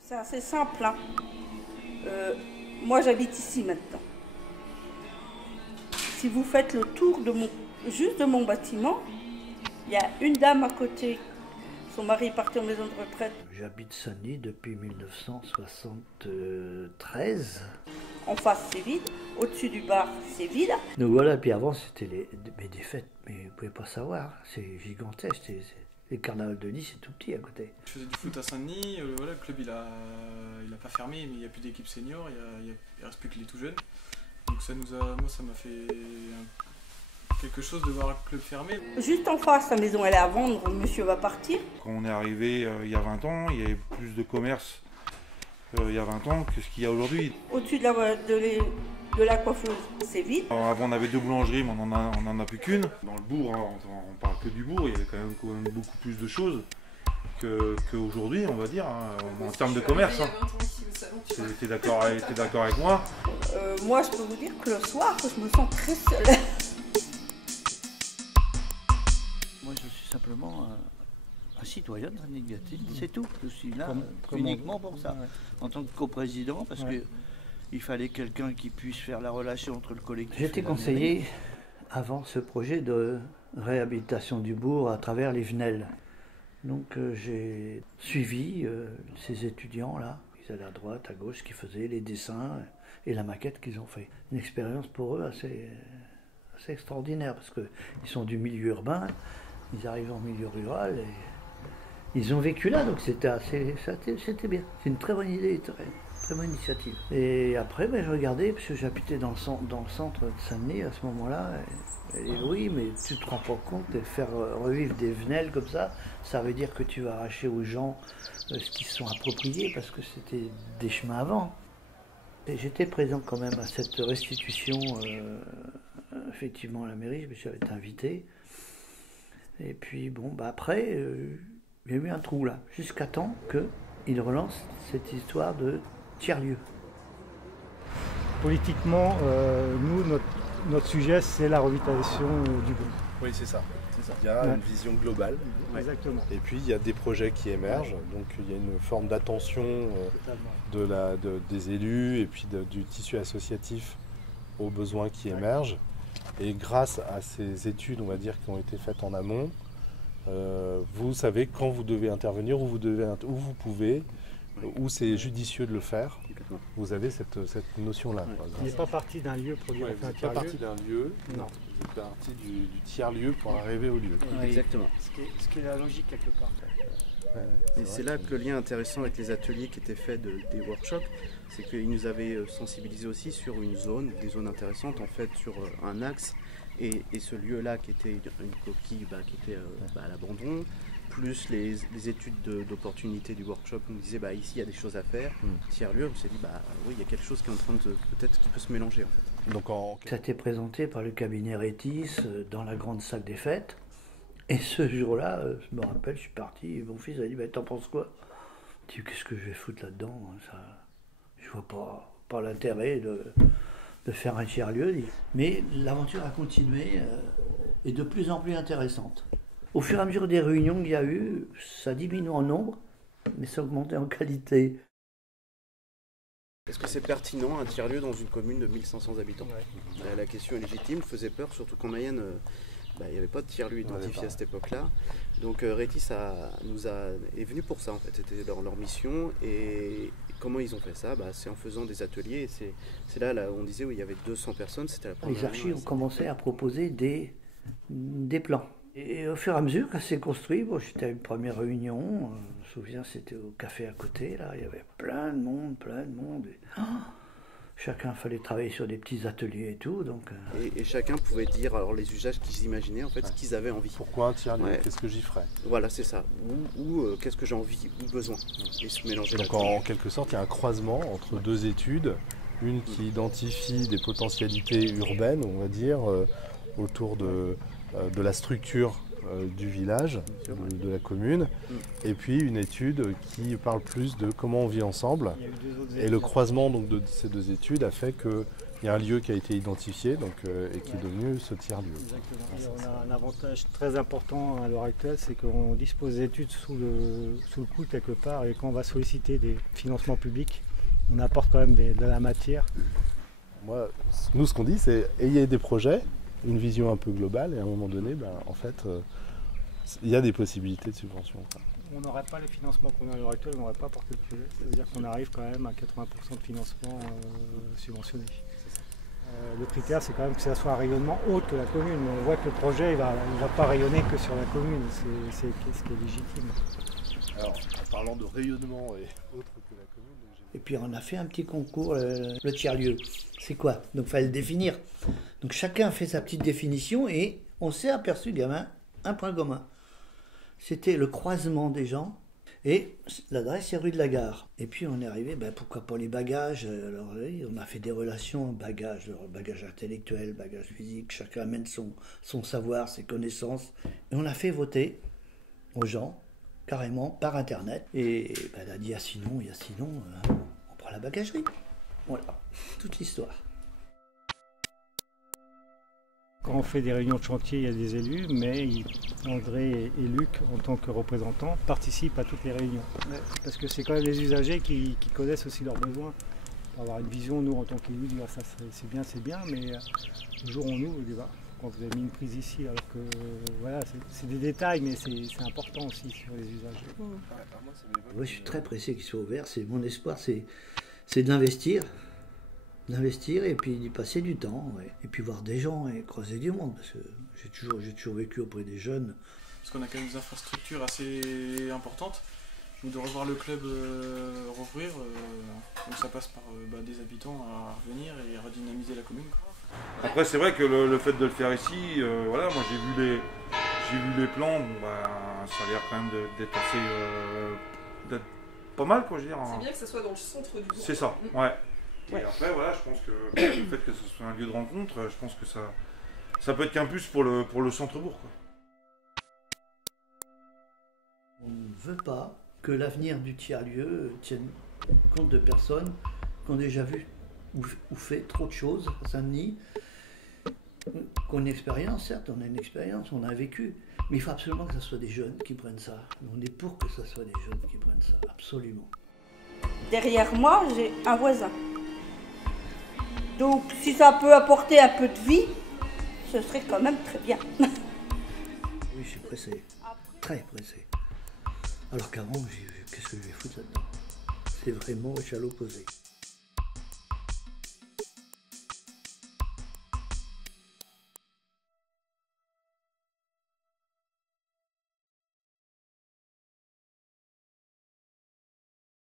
C'est assez simple, hein. Moi, j'habite ici maintenant. Si vous faites le tour juste de mon bâtiment, il y a une dame à côté. Son mari est parti en maison de retraite. J'habite Senlis depuis 1973. En face, c'est vide. Au-dessus du bar, c'est vide. Donc voilà, puis avant, c'était des fêtes, mais vous ne pouvez pas savoir. C'est gigantesque. Les carnavals de Nice, c'est tout petit à côté. Je faisais du foot à Saint-Denis. Voilà, le club, il a pas fermé, mais il n'y a plus d'équipe senior. Il ne reste plus que les tout jeunes. Donc ça m'a fait quelque chose de voir le club fermé. Juste en face, la maison, elle est à vendre. Monsieur va partir. Quand on est arrivé il y a 20 ans, il y avait plus de commerce il y a 20 ans que ce qu'il y a aujourd'hui. Au-dessus de la coiffeuse, c'est vide. Alors avant on avait 2 boulangeries, mais on en a plus qu'une. Dans le bourg, hein, on parle que du bourg, il y avait quand même beaucoup plus de choses qu'aujourd'hui, on va dire, hein, en termes de commerce. Hein. T'es d'accord avec moi? Moi, je peux vous dire que le soir, je me sens très seule. Moi, je suis simplement un citoyen de Saint-Denis-de-Gatine, c'est tout. Je suis là uniquement pour ça, en tant que coprésident, parce qu'il fallait quelqu'un qui puisse faire la relation entre le collectif. J'étais conseiller avant ce projet de réhabilitation du bourg à travers les Venelles. Donc j'ai suivi ces étudiants-là. Ils allaient à droite, à gauche, qui faisaient les dessins et la maquette qu'ils ont fait. Une expérience pour eux assez extraordinaire, parce qu'ils sont du milieu urbain, ils arrivent en milieu rural et ils ont vécu là, donc c'était bien. C'est une très bonne idée, très bonne initiative. Et après, je regardais, parce que j'habitais dans le centre de Saint-Denis à ce moment-là, et oui, mais tu te rends pas compte, de faire revivre des Venelles comme ça veut dire que tu vas arracher aux gens ce qui se sont appropriés, parce que c'était des chemins avant. Et j'étais présent quand même à cette restitution, effectivement à la mairie, j'avais été invité. Et puis après, il y a eu un trou là, jusqu'à temps qu'il relance cette histoire de tiers-lieu. Politiquement, nous, notre sujet, c'est la revitalisation du bourg. Oui, c'est ça. Il y a une vision globale. Exactement. Et puis, il y a des projets qui émergent. Donc, il y a une forme d'attention des élus et puis du tissu associatif aux besoins qui émergent. Et grâce à ces études, on va dire, qui ont été faites en amont, vous savez quand vous devez intervenir, où vous pouvez, où c'est judicieux de le faire. Vous avez cette notion-là. Il n'est pas parti d'un lieu pour dire vous n'êtes pas parti d'un lieu, non. Vous êtes parti du tiers-lieu pour arriver au lieu. Exactement. Ce qui est la logique quelque part. Et c'est là que le lien intéressant avec les ateliers qui étaient faits des workshops, c'est qu'ils nous avaient sensibilisés aussi sur une zone, des zones intéressantes en fait, sur un axe. Et ce lieu-là qui était une coquille qui était à l'abandon, plus les études d'opportunité du workshop nous disaient ici il y a des choses à faire. Tiers-lieu, on s'est dit oui, il y a quelque chose qui est en train de peut-être qui peut se mélanger en fait. Donc ça a été présenté par le cabinet Rétis dans la grande salle des fêtes. Et ce jour-là, je me rappelle, je suis parti et mon fils a dit t'en penses quoi? Je dis qu'est-ce que je vais foutre là-dedans, ça, je vois pas l'intérêt de faire un tiers-lieu. Mais l'aventure a continué et de plus en plus intéressante. Au fur et à mesure des réunions qu'il y a eu, ça diminue en nombre, mais ça augmentait en qualité. Est-ce que c'est pertinent un tiers-lieu dans une commune de 1500 habitants? La question est légitime, faisait peur, surtout qu'en Mayenne, il n'y avait pas de tiers-lieu identifié à cette époque-là. Donc Rétis est venu pour ça en fait, c'était leur mission. Et comment ils ont fait ça? C'est en faisant des ateliers. Et c'est là on disait où il y avait 200 personnes, c'était la première. Les archives ont commencé à proposer des plans. Et au fur et à mesure que ça s'est construit, j'étais à une première réunion, je me souviens, c'était au café à côté, là, il y avait plein de monde. Et, chacun fallait travailler sur des petits ateliers et tout. Donc, et chacun pouvait dire alors, les usages qu'ils imaginaient, en fait, ce qu'ils avaient envie. Pourquoi un tiers-lieu? Qu'est-ce que j'y ferais? Voilà, c'est ça. Ou qu'est-ce que j'ai envie, ou besoin. Et se mélanger. Donc en quelque sorte, il y a un croisement entre deux études. Une qui identifie des potentialités urbaines, on va dire, autour de la structure du village, de la commune, et puis une étude qui parle plus de comment on vit ensemble. Et le croisement donc, de ces deux études a fait qu'il Il y a un lieu qui a été identifié donc, et qui est devenu ce tiers-lieu. Exactement. Et on a un avantage très important à l'heure actuelle, c'est qu'on dispose d'études sous le coude quelque part, et quand on va solliciter des financements publics, on apporte quand même de la matière. Nous, ce qu'on dit, c'est ayez des projets, une vision un peu globale, et à un moment donné, en fait, il y a des possibilités de subvention. On n'aurait pas les financements qu'on a à l'heure actuelle, on n'aurait pas porté le projet. C'est-à-dire qu'on arrive quand même à 80% de financement subventionné. Le critère, c'est quand même que ça soit un rayonnement autre que la commune. On voit que le projet ne va pas rayonner que sur la commune, c'est ce qui est légitime. Alors, en parlant de rayonnement et autre que la commune... Et puis on a fait un petit concours, le tiers-lieu. C'est quoi? Donc il fallait le définir. Donc chacun a fait sa petite définition et on s'est aperçu qu'il y avait un point commun. C'était le croisement des gens. Et l'adresse, c'est rue de la Gare. Et puis on est arrivé, pourquoi pas les bagages. Alors on a fait des relations, bagage intellectuel, bagage physique, chacun amène son savoir, ses connaissances. Et on a fait voter aux gens, carrément, par internet. Et elle a dit, il y a sinon, on prend la bagagerie. Voilà, toute l'histoire. Quand on fait des réunions de chantier, il y a des élus, mais André et Luc, en tant que représentants, participent à toutes les réunions. Parce que c'est quand même les usagers qui connaissent aussi leurs besoins. Pour avoir une vision, nous, en tant qu'élus, dire ça c'est bien, mais le jour où on ouvre, quand vous avez mis une prise ici, alors que voilà, c'est des détails, mais c'est important aussi sur les usagers. Moi, je suis très pressé qu'il soit ouvert. Mon espoir, c'est d'investir et puis d'y passer du temps, ouais. Et puis voir des gens et croiser du monde, parce que j'ai toujours vécu auprès des jeunes. Parce qu'on a quand même des infrastructures assez importantes. Donc de revoir le club rouvrir, donc ça passe par des habitants à revenir et à redynamiser la commune, quoi. Après c'est vrai que le fait de le faire ici, voilà, moi j'ai vu les plans, ça a l'air quand même d'être assez d'être pas mal, quoi, je veux dire. C'est bien que ça soit dans le centre du bourg. C'est ça, ouais. Et après voilà, je pense que le fait que ce soit un lieu de rencontre, je pense que ça peut être qu'un plus pour le centre-bourg, quoi. On ne veut pas que l'avenir du tiers-lieu tienne compte de personnes qui ont déjà vu ou fait trop de choses à Saint-Denis, qu'on a une expérience, certes, on a une expérience, on a vécu, mais il faut absolument que ce soit des jeunes qui prennent ça. On est pour que ce soit des jeunes qui prennent ça, absolument. Derrière moi, j'ai un voisin. Donc, si ça peut apporter un peu de vie, ce serait quand même très bien. Oui, je suis pressé, très pressé. Alors qu'avant, qu'est-ce que je vais foutre là-dedans? C'est vraiment, je suis à l'opposé.